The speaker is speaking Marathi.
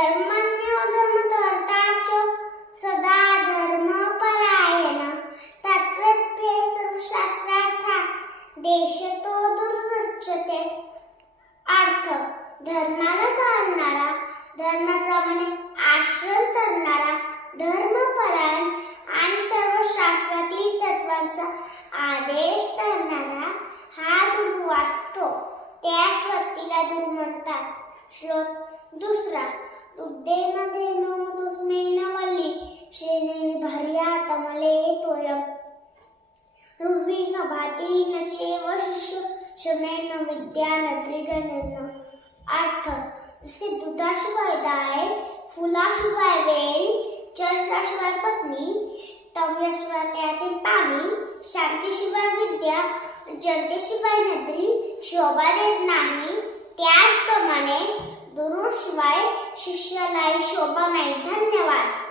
धर्मज्ञ धर्मधर्ताचो सदा धर्मपरायण. तत्त्वत्वे सर्वशास्त्रार्था देशतो दुर्वृच्छते. अर्थ धर्माला चालणारा धर्माप्रमाणे आश्रम करणारा धर्मपरायण आणि सर्व शास्त्रातील आदेश करणारा हा ध्रुव असतो त्यास व्यक्तीला ध्रुव श्लोक दुसरा ಉದ್ದೇನದೇನೋ ತುಸ್ಮೇನವಲ್ಲಿ ಶ್ರೇಣೇನ ಭರ್ಯಾತಮಲೇ ತೋಯಂ ಋರ್ವೀನ ಭಾತೀನ ಚೇವ ಶಿಶು ಶಮೇನ ವಿದ್ಯಾನ ದ್ರಿಡನೇನ અર્થ જૈસે દૂધા સિવાય દાય ફૂલા સિવાય વેલ ચર્ચા સિવાય પત્ની તમ્ય સિવાય ત્યાંથી પાણી શાંતિ સિવાય વિદ્યા શોભા રેત નહીં ત્યાસ પ્રમાણે દુરુણ સિવાય शिष्यालाही शोभा नाही. धन्यवाद.